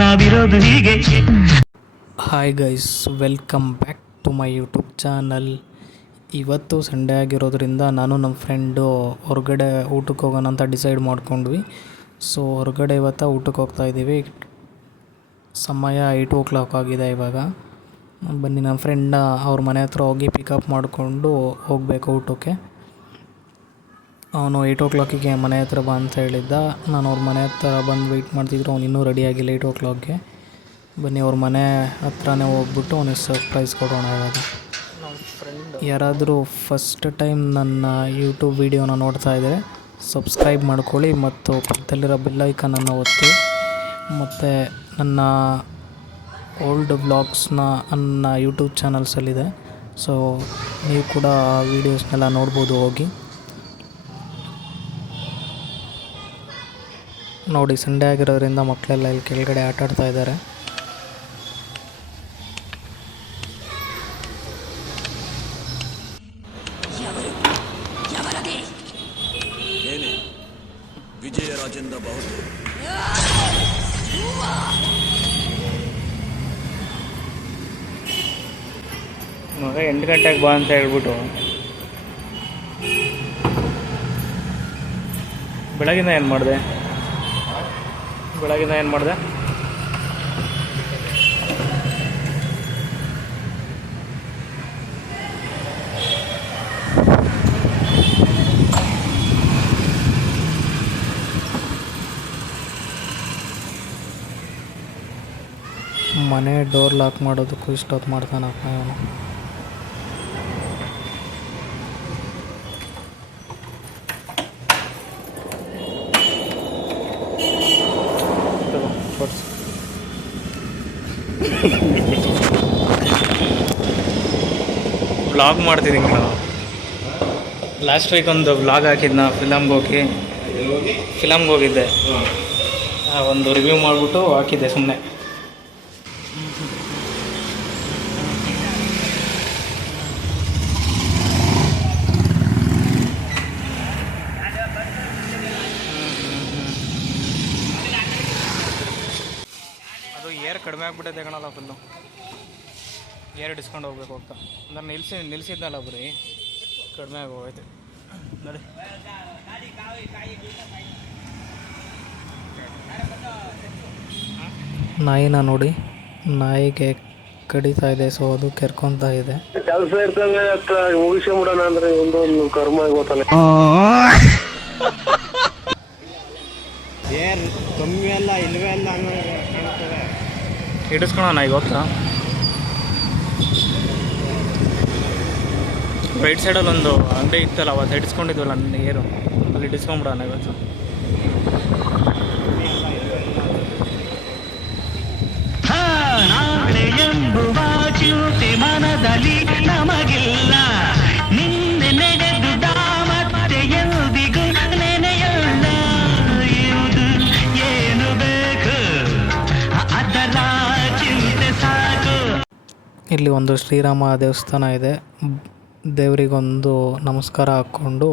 ನಾವಿರೋದು ಹೀಗೆ. Hi guys welcome back to my YouTube channel ಇವತ್ತು ಸಂಡೇ ಆಗಿರೋದ್ರಿಂದ ನಾನು ನಮ್ಮ ಫ್ರೆಂಡು ಹೊರಗಡೆ ಊಟಕ್ಕೆ ಹೋಗೋಣ ಅಂತ ಡಿಸೈಡ್ ಮಾಡ್ಕೊಂಡ್ವಿ. ಸೊ ಹೊರಗಡೆ ಇವತ್ತು ಊಟಕ್ಕೆ ಹೋಗ್ತಾ ಇದ್ದೀವಿ. ಸಮಯ ಏಯ್ಟ್ ಓ ಕ್ಲಾಕ್ ಆಗಿದೆ ಇವಾಗ. ಬನ್ನಿ, ನಮ್ಮ ಫ್ರೆಂಡ್ನ ಅವ್ರ ಮನೆ ಹತ್ರ ಹೋಗಿ ಪಿಕಪ್ ಮಾಡಿಕೊಂಡು ಹೋಗಬೇಕು ಊಟಕ್ಕೆ. ಅವನು ಏಯ್ಟ್ ಓ ಕ್ಲಾಕಿಗೆ ಮನೆ ಹತ್ರ ಬಾ ಅಂತ ಹೇಳಿದ್ದ. ನಾನು ಅವ್ರ ಮನೆ ಹತ್ರ ಬಂದು ವೆಯ್ಟ್ ಮಾಡ್ತಿದ್ರು. ಅವ್ನು ಇನ್ನೂ ರೆಡಿ ಆಗಿಲ್ಲ ಏಯ್ಟ್ ಓ ಕ್ಲಾಕ್ಗೆ ಬನ್ನಿ ಅವ್ರ ಮನೆ ಹತ್ರನೇ ಹೋಗ್ಬಿಟ್ಟು ಅವನಿಗೆ ಸರ್ಪ್ರೈಸ್ ಕೊಡೋಣ ಇವಾಗ. ಯಾರಾದರೂ ಫಸ್ಟ್ ಟೈಮ್ ನನ್ನ ಯೂಟ್ಯೂಬ್ ವೀಡಿಯೋನ ನೋಡ್ತಾ ಇದ್ದರೆ ಸಬ್ಸ್ಕ್ರೈಬ್ ಮಾಡ್ಕೊಳ್ಳಿ ಮತ್ತು ಪಕ್ಕದಲ್ಲಿರೋ ಬೆಲ್ಲೈಕನನ್ನು ಒತ್ತಿ ಮತ್ತು ನನ್ನ ಓಲ್ಡ್ ಬ್ಲಾಗ್ಸ್ನ ನನ್ನ ಯೂಟ್ಯೂಬ್ ಚಾನಲ್ಸಲ್ಲಿದೆ ಸೊ ನೀವು ಕೂಡ ಆ ವೀಡಿಯೋಸ್ನೆಲ್ಲ ನೋಡ್ಬೋದು ಹೋಗಿ. ನೋಡಿ ಸಂಡೆ ಆಗಿರೋದ್ರಿಂದ ಮಕ್ಕಳೆಲ್ಲ ಇಲ್ಲಿ ಕೆಳಗಡೆ ಆಟ ಆಡ್ತಾ ಇದ್ದಾರೆ. ಏನೇ? ವಿಜಯರಾಜೇಂದ್ರ ಬಹುದು ಮಗ ಎಂಟು ಗಂಟೆಗೆ ಬಾ ಅಂತ ಹೇಳ್ಬಿಟ್ಟು. ಬೆಳಗಿನ ಏನು ಮಾಡಿದೆ? ಬೆಳಗಿಂದ ಏನು ಮಾಡಿದೆ? ಮನೆ ಡೋರ್ ಲಾಕ್ ಮಾಡೋದಕ್ಕೂ ಇಷ್ಟೊತ್ತು ಮಾಡ್ತಾನಪ್ಪ ಇವನು. ವ್ಲಾಗ್ ಮಾಡ್ತಿದ್ದೀನಿ ನಾನು. ಲಾಸ್ಟ್ ವೀಕ್ ಒಂದು ವ್ಲಾಗ್ ಹಾಕಿದ್ನ ಫಿಲಮ್ಗೆ ಹೋಗಿ. ಫಿಲಮ್ಗೆ ಹೋಗಿದ್ದೆ. ಒಂದು ರಿವ್ಯೂ ಮಾಡಿಬಿಟ್ಟು ಹಾಕಿದ್ದೆ ಸುಮ್ಮನೆ ಅದು ಏರ್ ಕಡಿಮೆ ಆಗ್ಬಿಟ್ಟೆ ಕಣಲ್ಲ ಫುಲ್ಲು ಏರ್ ಇಡಿಸ್ಕೊಂಡು ಹೋಗ್ಬೇಕು ಹೋಗ್ತಾ ಅಂದ್ರೆ ನಿಲ್ಸಿ ನಿಲ್ಸಿದ್ನಲ್ಲ ಬರೀ ಕಡಿಮೆ ಆಗೋಗೈತೆ. ನೋಡಿ. ನಾಯಿನ ನೋಡಿ. ನಾಯಿಗೆ ಕಡಿತಾ ಇದೆ ಸೊ ಅದು ಕೆರ್ಕೊಂತ ಇದೆ. ಕೆಲಸ ಇರ್ತದೆ ಮುಗಿಸ್ಕೊಂಬಿಡೋಣ ಅಂದ್ರೆ ಒಂದೊಂದು ಕರ್ಮ ಗೊತ್ತಲ್ಲ ಹಿಡಿಸ್ಕೊಳೋಣ ಈಗ ಹೋಗ್ತಾ ರೈಟ್ ಸೈಡಲ್ಲಿ ಒಂದು ಅಂಗಡಿ ಇತ್ತಲ್ಲ ಅವತ್ತು ಹಿಡಿಸ್ಕೊಂಡಿದ್ವಲ್ಲ ನನ್ನ ಏರು ಅಲ್ಲಿ ಹಿಡಿಸ್ಕೊಂಬಿಡೋಣ ಇವತ್ತು ಹಾ, ನಾಳೆ ಎಂಬುವ ಚಿಂತೆ ಮನದಲ್ಲಿ ಇಲ್ಲಿ ಒಂದು ಶ್ರೀರಾಮ ದೇವಸ್ಥಾನ ಇದೆ. ದೇವರಿಗೊಂದು ನಮಸ್ಕಾರ ಹಾಕ್ಕೊಂಡು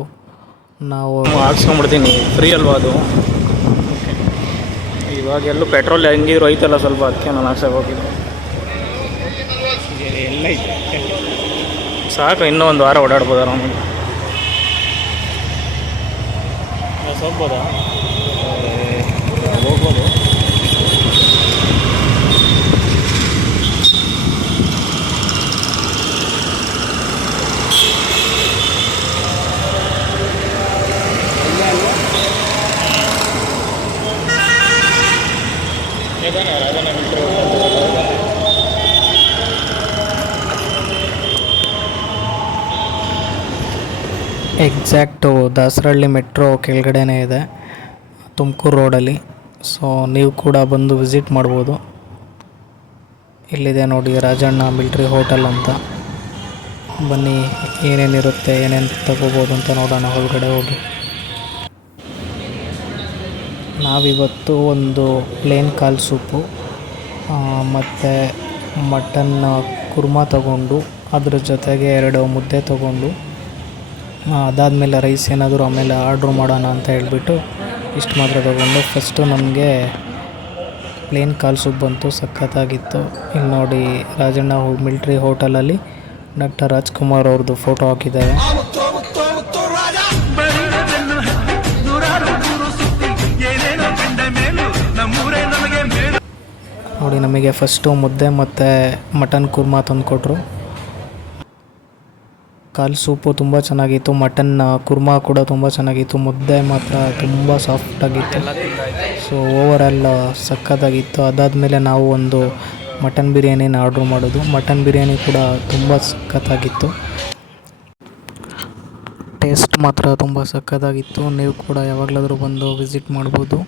ನಾವು ಹಾಕ್ಸ್ಕೊಂಡ್ಬಿಡ್ತೀನಿ. ಫ್ರೀ ಅಲ್ವಾ ಅದು? ಇವಾಗ ಎಲ್ಲೂ ಪೆಟ್ರೋಲ್ ಹೆಂಗಿರೋ ಐತಲ್ಲ ಸ್ವಲ್ಪ ಅದಕ್ಕೆ ನಾನು ಹಾಕ್ಸಕ್ಕೆ ಹೋಗಿದ್ದು. ಎಲ್ಲ ಸಾಕು ಇನ್ನೂ ಒಂದು ವಾರ ಓಡಾಡ್ಬೋದ ನಮಗೆ ಹೋಗ್ಬೋದಾ? ಹೋಗ್ಬೋದು. ಎಕ್ಸಾಕ್ಟು ದಾಸರಹಳ್ಳಿ ಮೆಟ್ರೋ ಕೆಳಗಡೆನೇ ಇದೆ, ತುಮಕೂರು ರೋಡಲ್ಲಿ. ಸೊ ನೀವು ಕೂಡ ಬಂದು ವಿಸಿಟ್ ಮಾಡ್ಬೋದು. ಇಲ್ಲಿದೆ ನೋಡಿ, ರಾಜಣ್ಣ ಮಿಲ್ಟ್ರಿ ಹೋಟೆಲ್ ಅಂತ. ಬನ್ನಿ, ಏನೇನಿರುತ್ತೆ, ಏನೇನು ತಗೋಬೋದು ಅಂತ ನೋಡೋಣ ಒಳಗಡೆ ಹೋಗಿ. ನಾವಿವತ್ತು ಒಂದು ಪ್ಲೇನ್ ಕಾಲ್ ಸೂಪು ಮತ್ತು ಮಟನ್ ಕುರ್ಮ ತಗೊಂಡು, ಅದ್ರ ಜೊತೆಗೆ ಎರಡು ಮುದ್ದೆ ತಗೊಂಡು ಅದಾದಮೇಲೆ ರೈಸ್ ಏನಾದರೂ ಆಮೇಲೆ ಆರ್ಡ್ರ್ ಮಾಡೋಣ ಅಂತ ಹೇಳಿಬಿಟ್ಟು ಇಷ್ಟು ಮಾತ್ರ ತೊಗೊಂಡು. ಫಸ್ಟು ನಮಗೆ ಪ್ಲೇನ್ ಕಾಲ್ ಸೂಪ್ ಬಂತು, ಸಖತ್ತಾಗಿತ್ತು. ಇಲ್ಲಿ ನೋಡಿ ರಾಜಣ್ಣ ಮಿಲ್ಟ್ರಿ ಹೋಟೆಲಲ್ಲಿ ಡಾಕ್ಟರ್ ರಾಜ್ಕುಮಾರ್ ಅವ್ರದ್ದು ಫೋಟೋ ಹಾಕಿದ್ದಾರೆ. ನೋಡಿ ನಮಗೆ ಫಸ್ಟು ಮುದ್ದೆ ಮತ್ತು ಮಟನ್ ಕುರ್ಮಾ ತಂದುಕೊಟ್ರು ಕಾಲು ಸೂಪು ತುಂಬ ಚೆನ್ನಾಗಿತ್ತು, ಮಟನ್ ಕುರ್ಮಾ ಕೂಡ ತುಂಬ ಚೆನ್ನಾಗಿತ್ತು. ಮುದ್ದೆ ಮಾತ್ರ ತುಂಬ ಸಾಫ್ಟಾಗಿತ್ತು ಸೊ ಓವರಾಲ್ ಸಕ್ಕತ್ತಾಗಿತ್ತು. ಅದಾದಮೇಲೆ ನಾವು ಒಂದು ಮಟನ್ ಬಿರಿಯಾನಿನ ಆರ್ಡ್ರ್ ಮಾಡೋದು. ಮಟನ್ ಬಿರಿಯಾನಿ ಕೂಡ ತುಂಬ ಸಕ್ಕತ್ತಾಗಿತ್ತು. ಟೇಸ್ಟ್ ಮಾತ್ರ ತುಂಬ ಸಕ್ಕತ್ತಾಗಿತ್ತು. ನೀವು ಕೂಡ ಯಾವಾಗಲಾದರೂ ಬಂದು ವಿಸಿಟ್ ಮಾಡ್ಬೋದು.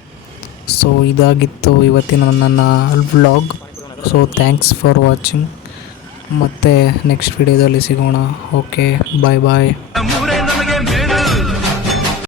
ಸೊ ಇದಾಗಿತ್ತು ಇವತ್ತಿನ ನನ್ನ vlog so thanks for watching ಮತ್ತು ನೆಕ್ಸ್ಟ್ ವಿಡಿಯೋದಲ್ಲಿ ಸಿಗೋಣ. ಓಕೆ ಬಾಯ್ ಬಾಯ್